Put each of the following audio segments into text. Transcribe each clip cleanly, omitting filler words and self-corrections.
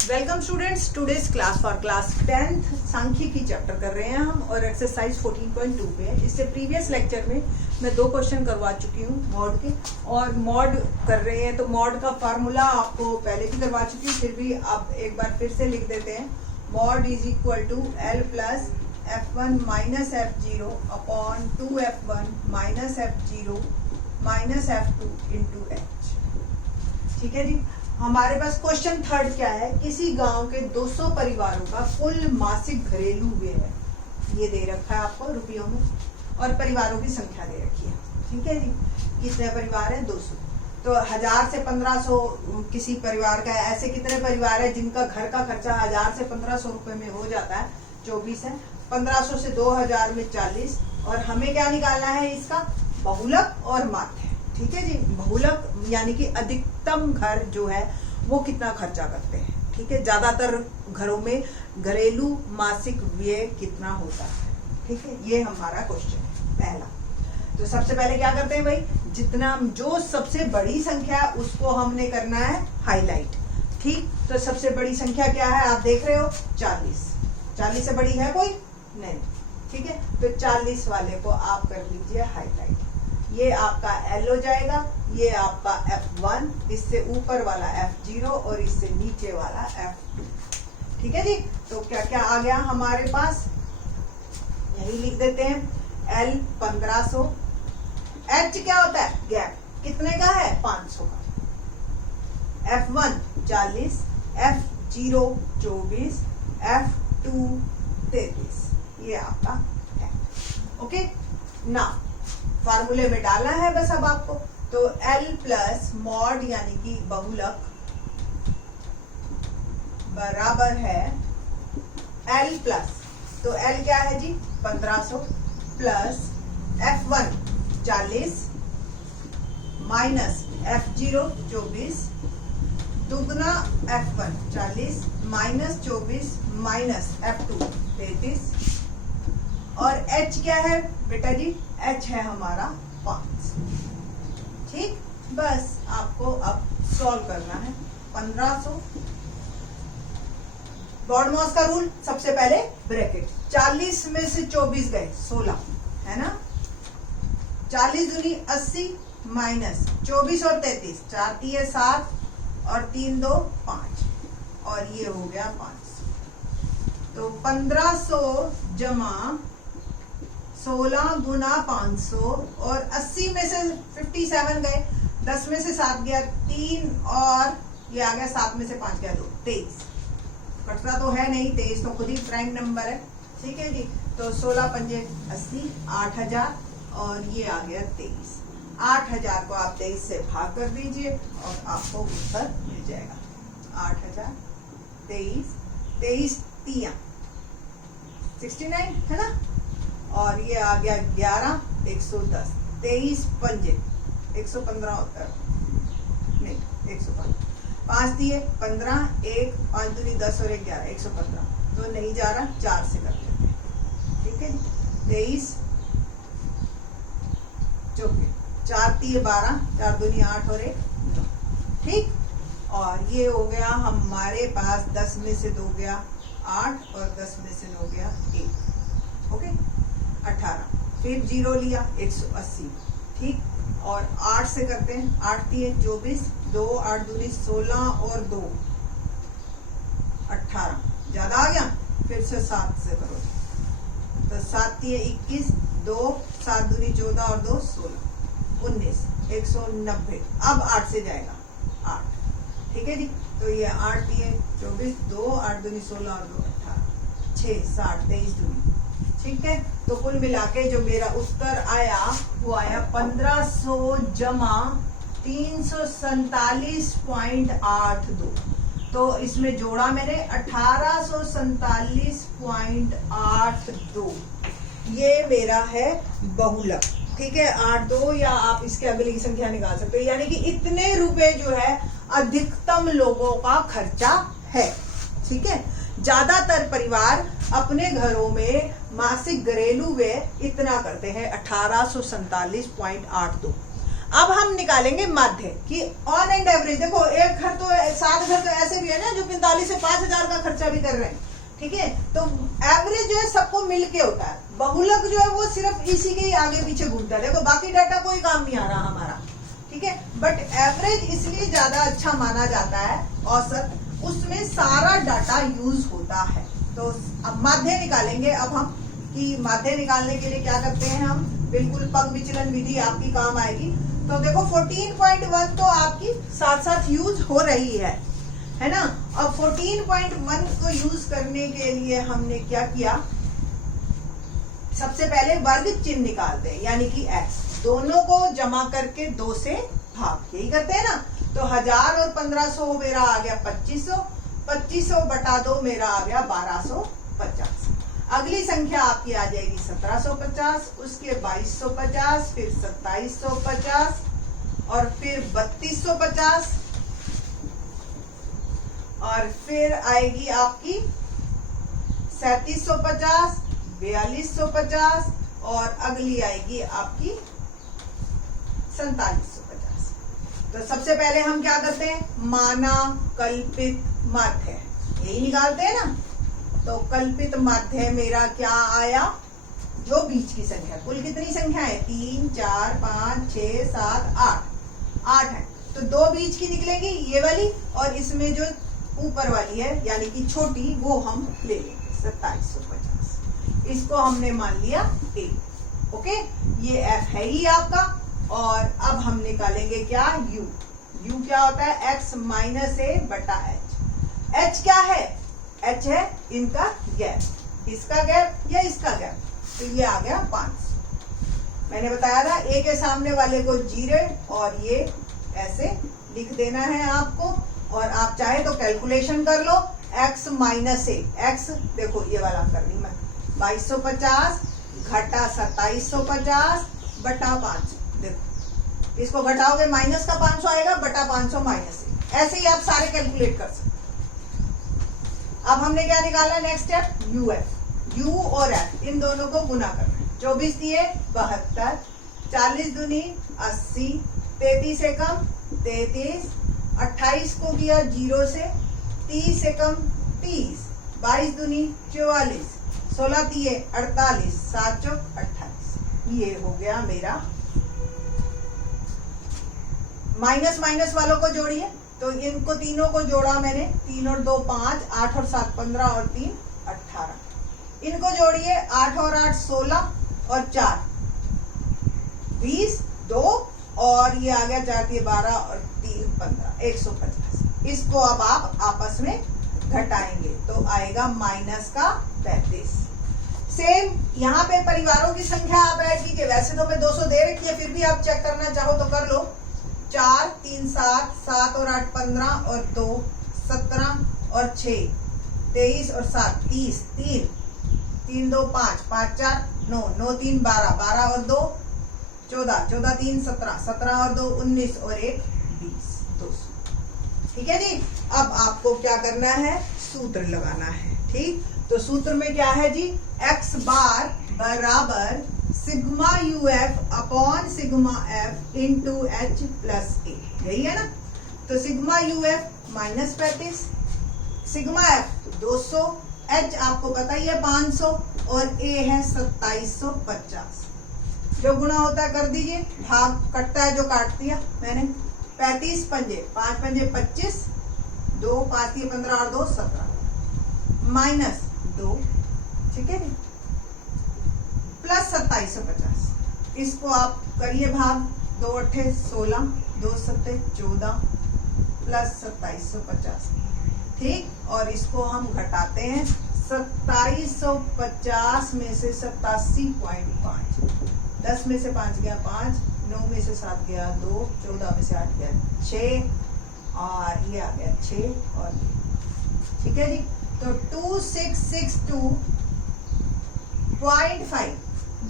Welcome students, today's class for class 10th सांख्यिकी chapter कर रहे हैं हम और एक्सरसाइज 14.2 पे है। इससे प्रीवियस लेक्चर में मैं 2 क्वेश्चन करवा चुकी हूँ मॉड के, और मॉड कर रहे हैं तो मॉड का फार्मूला आपको पहले भी करवा चुकी हूँ, फिर भी आप एक बार फिर से लिख देते हैं। Mod is equal to L plus F1 minus F0 upon 2F1 minus F0 minus F2 into H। ठीक है जी। हमारे पास क्वेश्चन थर्ड क्या है, किसी गांव के 200 परिवारों का कुल मासिक घरेलू व्यय है, ये दे रखा है आपको रुपयों में, और परिवारों की संख्या दे रखी है। ठीक है जी। कितने परिवार है? 200। तो 1000 से 1500 किसी परिवार का है। ऐसे कितने परिवार है जिनका घर का खर्चा 1000 से 1500 रुपए में हो जाता है? 24 है। 1500 से 2000 में 40, और हमें क्या निकालना है इसका? बहुलक और माध्य। ठीक है जी। बहुलक यानी कि अधिकतम घर जो है वो कितना खर्चा करते हैं। ठीक है, ज्यादातर घरों में घरेलू मासिक व्यय कितना होता है। ठीक है, ये हमारा क्वेश्चन है पहला। तो सबसे पहले क्या करते हैं भाई, जितना जो सबसे बड़ी संख्या है उसको हमने करना है हाईलाइट। ठीक, तो सबसे बड़ी संख्या क्या है आप देख रहे हो? 40। 40 से बड़ी है कोई? नहीं। ठीक है, तो 40 वाले को आप कर लीजिए हाईलाइट। ये आपका L हो जाएगा, ये आपका F1, इससे ऊपर वाला F0 और इससे नीचे वाला F2। ठीक है जी। तो क्या क्या आ गया हमारे पास? यही लिख देते हैं। L 1500, H क्या होता है? गैप। कितने का है? 500 का। F1 40, F0 24, F2 33। ये आपका है। ओके ना, फार्मूले में डालना है बस अब आपको। तो L प्लस मॉड यानी कि बहुलक बराबर है L प्लस, तो L क्या है जी? 1500 प्लस F1 40 माइनस F0 24 दुगना F1 40 माइनस 24 माइनस F2 33, और H क्या है बेटा जी? H है हमारा 5। ठीक, बस आपको अब सॉल्व करना है। 1500 बॉडमॉस का रूल, सबसे पहले ब्रैकेट। 40 में से 24 गए 16 है ना। 40 दूनी 80 माइनस 24 और 33, 4 3 7 और 3 2 5, और ये हो गया 500। तो 1500 जमा 16 गुना 500, और 80 में से 57 गए, 10 में से 7 गया 3, और ये आ गया 7 में से 5 गया 2, 23। कटता तो है नहीं, 23 तो खुद ही प्राइम नंबर है। ठीक है जी। तो 16 पंजे 80, 8000, और ये आ गया 23। 8000 को आप 23 से भाग कर दीजिए और आपको उत्तर मिल जाएगा। 8000 23 23 3 69 है ना, और ये आ गया 11 110, 23 पंजे 115 होता है, नहीं 115, 5 दिए 15, 1 5 दूनी 10 और 1 11, 115। तो नहीं जा रहा, 4 से कर लेते हैं। ठीक है, 23 24, 4 3 12, 4 दूनी 8 और 1 9। ठीक, और ये हो गया हमारे पास 10 में से 2 गया 8, और 10 में से 9 गया 1। ओके, 18, फिर 0 लिया 180। ठीक, और 8 से करते हैं। 8 3 24, 2 8 दूनी 16 और 2 18, ज्यादा आ गया। फिर से 7 से करो, तो 7 3 21, 2 7 दूनी 14 और 2 16 19, 190। अब 8 से जाएगा 8। ठीक है जी। तो ये 8 3 24, 2 8 दूनी 16 और 2 18, 6 60 23 दूनी। ठीक है, तो कुल मिला के जो मेरा उत्तर आया वो आया 1500 जमा 347.82। तो इसमें जोड़ा मैंने 1847.82। ये मेरा है बहुलक। ठीक है, 82, या आप इसके अगली संख्या निकाल सकते हैं, यानी कि इतने रुपए जो है अधिकतम लोगों का खर्चा है। ठीक है, ज्यादातर परिवार अपने घरों में मासिक घरेलू व्यय इतना करते हैं 1847.82। अब हम निकालेंगे माध्य कि ऑन एंड एवरेज। देखो एक घर तो 7 घर तो ऐसे भी है ना जो 45 से 5,000 का खर्चा भी कर रहे हैं, ठीक है। तो एवरेज जो है सबको मिलके होता है, बहुलक जो है वो सिर्फ इसी के ही आगे पीछे घूमता है। देखो बाकी डाटा कोई काम नहीं आ रहा हमारा, ठीक है। बट एवरेज इसलिए ज्यादा अच्छा माना जाता है, औसत, उसमें सारा डाटा यूज होता है। तो अब माध्य निकालेंगे अब हम, कि माध्य निकालने के लिए क्या करते हैं हम, बिल्कुल पग विचलन विधि आपकी काम आएगी। तो देखो 14.1 तो आपकी साथ साथ यूज हो रही है ना। अब 14.1 को यूज करने के लिए हमने क्या किया, सबसे पहले वर्ग चिन्ह निकालते हैं, यानी कि x, दोनों को जमा करके 2 से भाग, यही करते हैं ना। तो 1000 और 1500 मेरा आ गया 2500, 2500 बटा 2 मेरा आ गया 1250। अगली संख्या आपकी आ जाएगी 1750, उसके 2250, फिर 2750 और फिर 3250 और फिर आएगी आपकी 3750, 4250 और अगली आएगी आपकी 4750। तो सबसे पहले हम क्या करते हैं, माना कल्पित माध्य, यही निकालते हैं ना। तो कल्पित माध्य मेरा क्या आया, जो बीच की संख्या, कुल कितनी संख्या है, 3, 4, 5, 6, 7, 8 है। तो 2 बीच की निकलेगी, ये वाली, और इसमें जो ऊपर वाली है यानी कि छोटी, वो हम ले लेंगे 2750। इसको हमने मान लिया a, ओके। ये f है ही आपका। और अब हम निकालेंगे क्या, u क्या होता है, x माइनस a बटा h क्या है, h है इनका गैप, इसका गैप या इसका गैप, तो ये आ गया 500। मैंने बताया था a के सामने वाले को 0 और ये ऐसे लिख देना है आपको, और आप चाहे तो कैलकुलेशन कर लो, x माइनस a, x देखो ये वाला कर ली मैं, 2250 घटा 2750 बटा 500। देखो इसको घटाओगे माइनस का 500 आएगा, बटा 500 माइनस, ऐसे ही आप सारे कैलकुलेट कर सकते। अब हमने क्या निकाला, नेक्स्ट स्टेप, u और f इन दोनों को गुना करना है। 24 दिए 72, 40 दूनी 80, 33 से कम 33, 28 को किया 0 से, 30 से कम 30, 22 दूनी 44, 16 दिए 48, 7 चौक 28। ये हो गया मेरा। माइनस माइनस वालों को जोड़िए, तो इनको तीनों को जोड़ा मैंने, 3 और 2 5, 8 और 7 15 और 3 18। इनको जोड़िए, 8 और 8 16 और 4 20, 2 और ये आ गया 4 3 12 और 3 15, 150। इसको अब आप आपस में घटाएंगे तो आएगा माइनस का 35। सेम यहाँ पे परिवारों की संख्या आप ऐड कीजिए, वैसे तो मैं 200 दे रखी है, फिर भी आप चेक करना चाहो तो कर लो। 4 3 7, 7 और 8 15 और 2 17 और 6 23 और 7 30, 3 3 2 5, 5 4 9, 9 3 12, 12 और 2 14, 14 3 17, 17 और 2 19 और 1 20, 200। ठीक है जी। अब आपको क्या करना है, सूत्र लगाना है, ठीक। तो सूत्र में क्या है जी, x बार बराबर sigma uf upon sigma f into h plus a, यही है ना। तो sigma uf minus 35, sigma f 200, h आपको पता ही है 500 और a है 2750। जो गुणा होता है कर दीजिए, भाग कटता है जो काट दिया मैंने। 35 पंजे 5 पंजे 25, 2 5 दिए 15 और 2 17 माइनस 2, ठीक है जी, प्लस 2750। इसको आप करिए भाग, 2 8 16, 2 7 14 प्लस 2750, ठीक। और इसको हम घटाते हैं, 2750 में से 87.5, 10 में से 5 गया 5, 9 में से 7 गया 2, 14 में से 8 गया 6 और ये आ गया 6 और ठीक है जी। तो 2662.5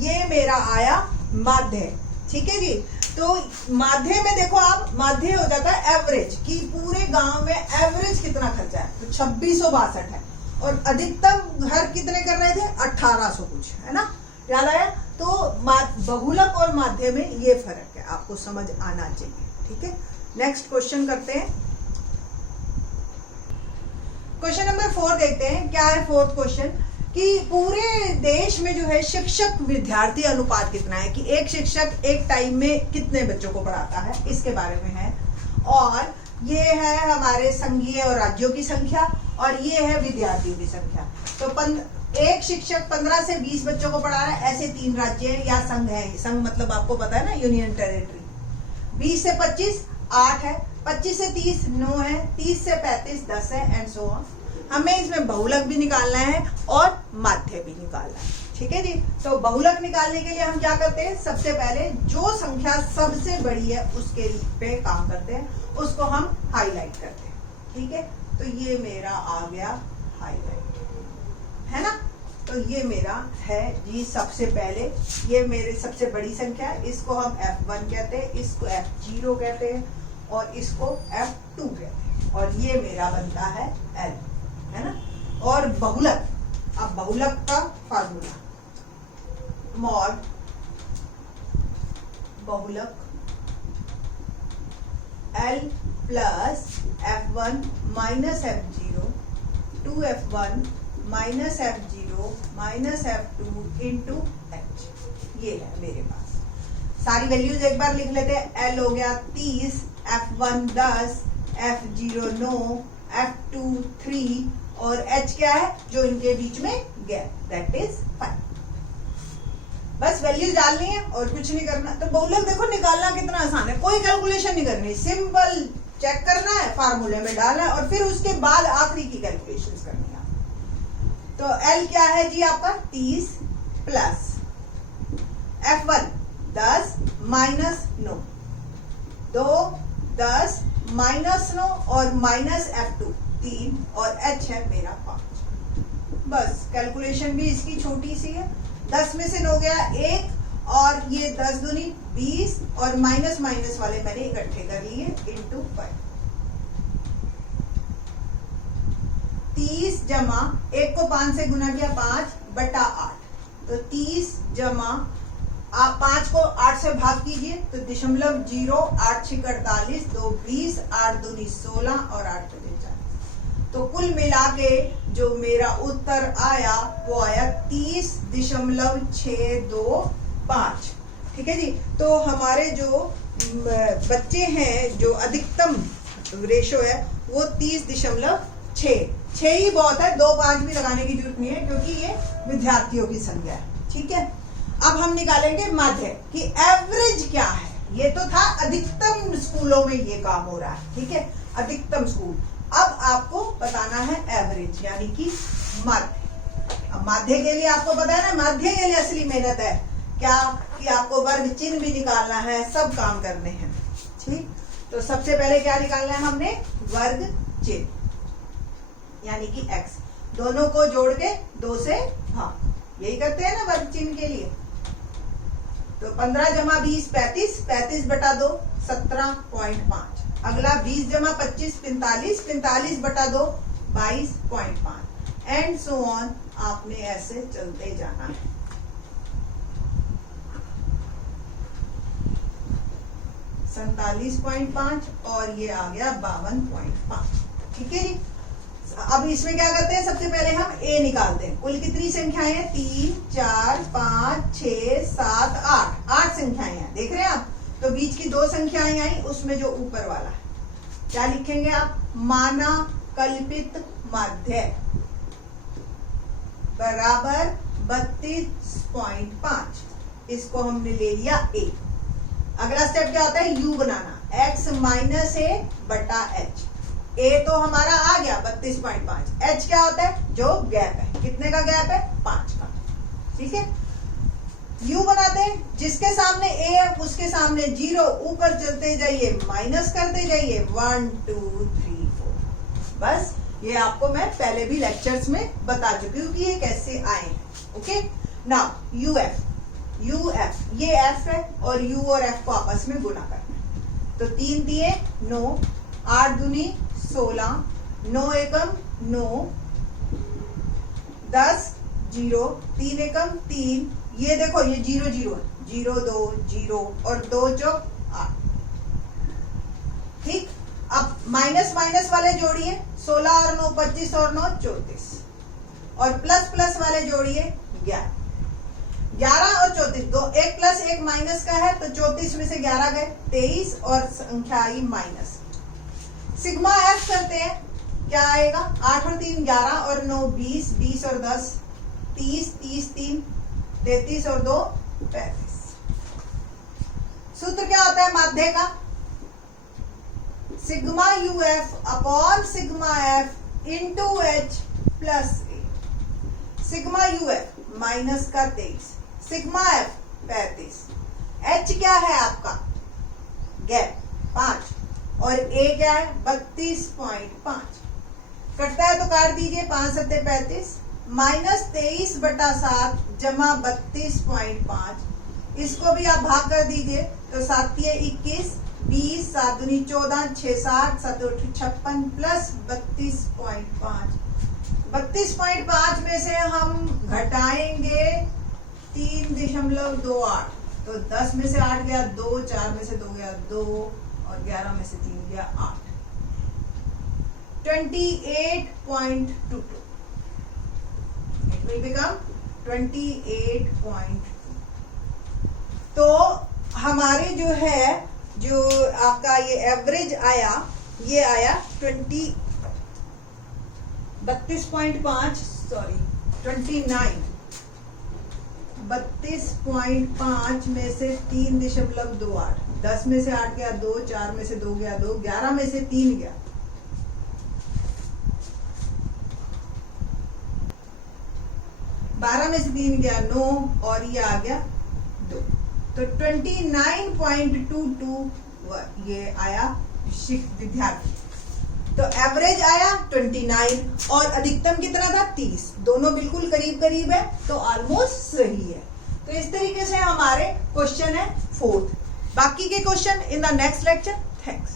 ये मेरा आया माध्य, ठीक है जी। तो माध्य में देखो आप, माध्य हो जाता है एवरेज, कि पूरे गांव में एवरेज कितना खर्चा है, तो 2662 है। और अधिकतम घर कितने कर रहे थे, 1800 कुछ, है ना, याद आया। तो बहुलक और माध्य में ये फर्क है, आपको समझ आना चाहिए। ठीक है, नेक्स्ट क्वेश्चन करते हैं। क्वेश्चन नंबर 4 देखते हैं। क्या है फोर्थ क्वेश्चन कि पूरे देश में जो है शिक्षक विद्यार्थी अनुपात कितना है, कि एक शिक्षक एक टाइम में कितने बच्चों को पढ़ाता है, इसके बारे में है। और ये है हमारे संघीय और राज्यों की संख्या, और ये है विद्यार्थियों की संख्या। तो एक शिक्षक 15 से 20 बच्चों को पढ़ा रहा है, ऐसे 3 राज्य हैं या संघ है। संघ मतलब आपको पता है ना, यूनियन टेरिटरी। 20 से 25 8 है, 25 से 30 9 है, 30 से 35 10 है, एंड सो ऑन। हमें इसमें बहुलक भी निकालना है और माध्य भी निकालना है। ठीक है जी। तो बहुलक निकालने के लिए हम क्या करते हैं, सबसे पहले जो संख्या सबसे बड़ी है उसके पे काम करते हैं, उसको हम हाईलाइट करते हैं। ठीक है, तो ये मेरा आ गया हाईलाइट, है ना। तो ये मेरा है जी सबसे पहले, ये मेरे सबसे बड़ी संख्या है, इसको हम F1 कहते हैं, इसको F0 कहते हैं, और इसको F2 कहते हैं, और ये मेरा बनता है L, है ना। और बहुलक, अब बहुलक का फार्मूला, मॉड बहुलक L plus F1 minus F0 2F1 minus F0 minus F2 into H। ये है मेरे पास। सारी वैल्यूज एक बार लिख लेते हैं। L हो गया 30, F1 10, F0 9, F2 3, और H क्या है, जो इनके बीच में गैप, दैट इज 5। बस वैल्यूज डालनी है और कुछ नहीं करना। तो बहुलक देखो निकालना कितना आसान है, कोई कैलकुलेशन नहीं करनी, सिंपल चेक करना है, फार्मूले में डालना है, और फिर उसके बाद आखिरी की कैलकुलेशंस करनी है। तो L क्या है जी आपका 30 प्लस F1 10 माइनस 9, 2 10 माइनस 9 और माइनस F2 3, और H है मेरा 5। बस कैलकुलेशन भी इसकी छोटी सी है। 10 में से 9 गया 1, और ये 10 दूनी 20, और माइनस माइनस वाले मैंने इकट्ठे कर लिए इंटू 5। 30 जमा 1 को 5 से गुना किया 5 बटा 8, तो 30 जमा आप 5 को 8 से भाग कीजिए तो 0.0, 8 6 48, 2 20, 8 दूनी 16, और 8 बजे 40। तो कुल मिला के जो मेरा उत्तर आया वो आया 30.625। ठीक है जी। तो हमारे जो बच्चे हैं, जो अधिकतम रेशो है वो 30.6 ही बहुत है, 2 5 भी लगाने की जरूरत नहीं है, क्योंकि ये विद्यार्थियों की संख्या है। ठीक है, अब हम निकालेंगे माध्य कि एवरेज क्या है। ये तो था अधिकतम स्कूलों में ये काम हो रहा है। ठीक है, अधिकतम स्कूल। अब आपको बताना है एवरेज, यानी कि माध्य। अब माध्य के लिए आपको पता है ना, माध्य के लिए असली मेहनत है क्या, कि आपको वर्ग चिन्ह भी निकालना है, सब काम करने हैं। ठीक, तो सबसे पहले क्या निकालना है हमने, वर्ग चिन्ह, यानी कि x। दोनों को जोड़ के 2 से भाग, यही करते हैं ना वर्ग चिन्ह के लिए। तो 15 जमा 20 35, 35 बटा 2 17.5। अगला 20 जमा 25 45, 45 बटा 2 22.5, एंड सो ऑन। आपने ऐसे चलते जाना है। (47.5) और ये आ गया 52.5। ठीक है जी। अब इसमें क्या करते हैं, सबसे पहले हम a निकालते हैं। कुल कितनी संख्याएं हैं, 3 4 5 6 7 8, 8 संख्याएं हैं, देख रहे हैं आप। तो बीच की 2 संख्याएं आई, उसमें जो ऊपर वाला है क्या लिखेंगे आप, माना कल्पित माध्य बराबर 32.5। इसको हमने ले लिया a। अगला स्टेप क्या होता है, u banana, x minus a बटा h। a तो हमारा आ गया 32.5, h क्या होता है, जो गैप है, कितने का गैप है, 5 का। ठीक है, u बनाते हैं, जिसके सामने a है उसके सामने 0, ऊपर चलते जाइए, माइनस करते जाइए, 1 2 3 4। बस ये आपको मैं पहले भी लेक्चर्स में बता चुकी हूँ कि ये कैसे आए हैं। ओके, नाउ uf, ये f है, और u और f को आपस में गुना करना है। तो 3 दिए 9, 8 दूनी 16, 9 एकम 9, 10 0, 3 एकम 3, ये देखो ये 0 0 है, 0 2 0 और 2 चौक 8। ठीक, अब माइनस माइनस वाले जोड़िए, 16 और 9 25 और 9 34 और प्लस प्लस वाले जोड़िए 11 11 और 34, दो एक प्लस एक माइनस का है तो 34 में से 11 गए 23 और संख्या आई माइनस। सिग्मा एफ करते हैं, क्या आएगा 8 और 3 11 और 9 20 20 और 10 30 30 3 33 और 2 35। सूत्र क्या होता है माध्य का, sigma U F upon sigma F into H plus A. Sigma U F minus का 23, सिग्मा एफ 35, एच क्या है आपका गैप 5 और ए क्या है 32.5। कटता है तो काट दीजिए, 5 7 35 माइनस 23/7 जमा 32.5। इसको भी आप भाग कर दीजिए तो 7 21 20 7 दूनी 14 6 60 7 56 प्लस 32.5। 32.5 में से हम घटाएंगे 3.28 तो 10 में से 8 गया 2, 4 में से 2 गया 2 और 11 में से 3 गया 8, 28.22। It will become 28.2। तो हमारे जो है जो आपका ये एवरेज आया, ये आया 32.5 सॉरी 32.5 में से 3.28, 10 में से 8 गया 2, 4 में से 2 गया 2, 11 में से 3 गया, 12 में से 3 गया 9 और ये आ गया 2, तो 29.22 ये आया विद्यार्थी। तो एवरेज आया 29 और अधिकतम कितना था 30, दोनों बिल्कुल करीब करीब है तो ऑलमोस्ट सही है। तो इस तरीके से हमारे क्वेश्चन है 4th। बाकी के question in the next lecture. Thanks.